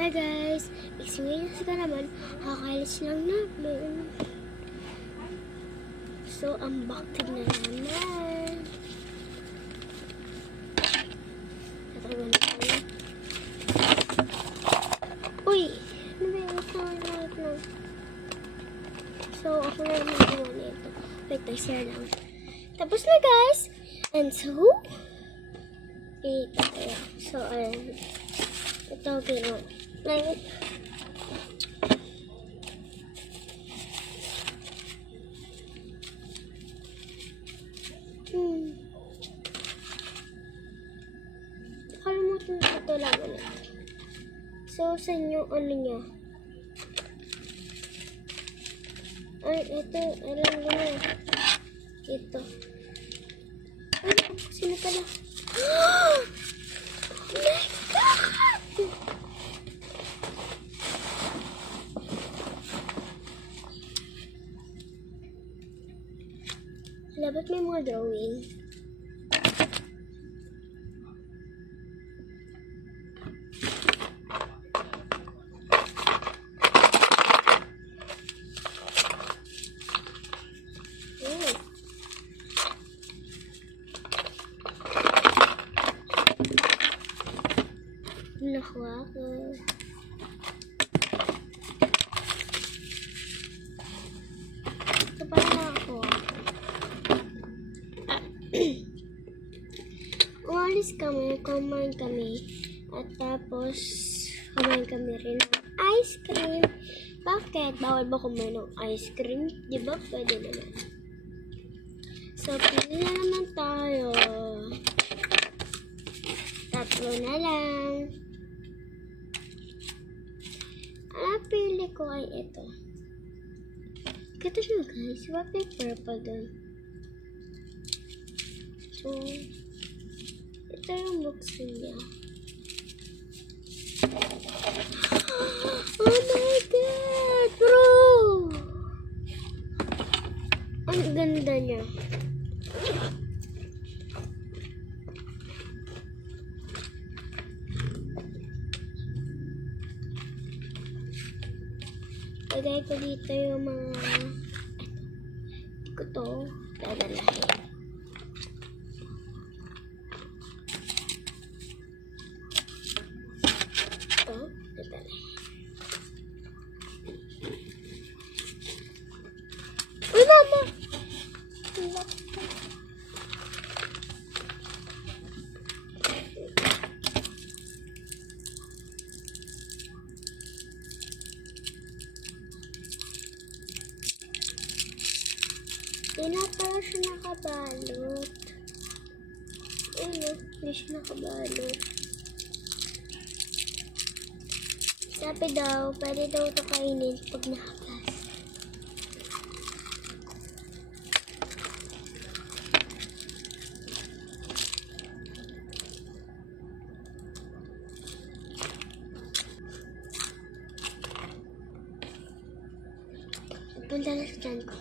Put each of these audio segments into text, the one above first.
Hi guys! Experience ka naman, kakailis lang namin. So, unboxing na naman. Tatagal na tayo. Uy! Ano ba yung nakalagay na? So, ako na naman gawa na ito. Wait, share lang. Tapos na guys! And so, ito kaya. So, ito, pero, like, nakalimutan ko ito lang ulit. So, sa inyo, ano niya? Ay, ito, alam ko na. Ito. Ay, sino pala? Oh my God! Wala, ba't may mga drawing? Nakuha ko. Ito pala ako. Umalis kami, kumain kami. At tapos, kumain kami rin ng ice cream. Bakit? Bawal ba kumain ng ice cream? Diba? Pwede naman. So, pili na naman tayo. Tatlo na lang. Pili ko ay ito. Ito siya guys. Bakit may purple dun? So, ito yung box niya. Oh my God! Bro! Ang ganda niya. Lagay ko dito yung mga hindi ko to dadalahin. Ito, dadalahin. Uy, mama! Hindi na pala siya nakabalot. Ayun, hindi siya nakabalot. Sabi daw, pwede daw ito kainin pag nakagas. Punta na sa tiyan ko.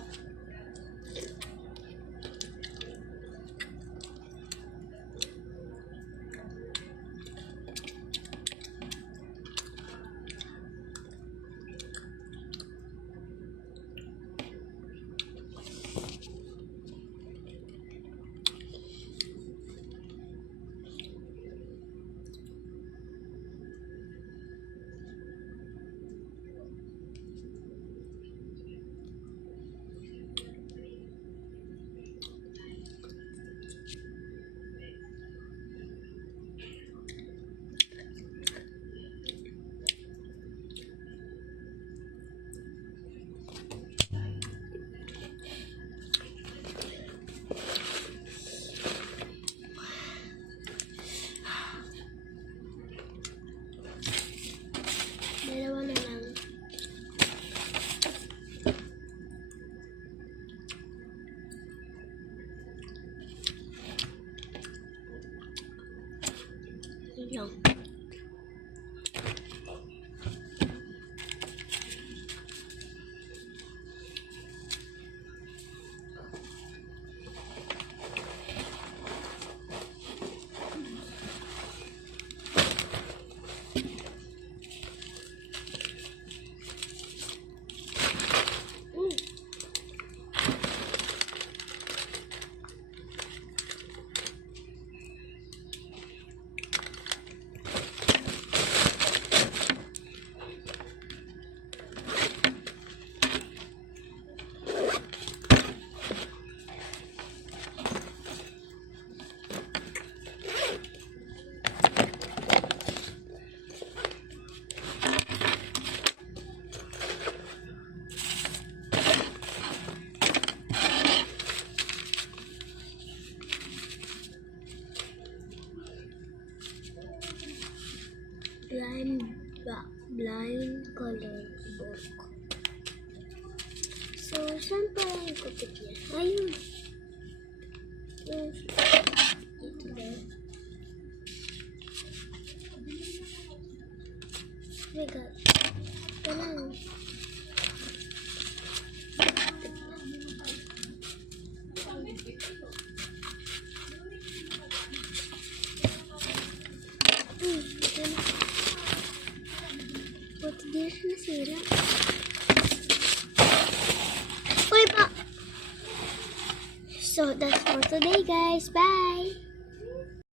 blind colored book. So, saan pa yung kupit niya? Ayun. Dito ba? Oh my God. Ito lang. Buti di na siya nasira. Uy pa! So, that's for today, guys. Bye!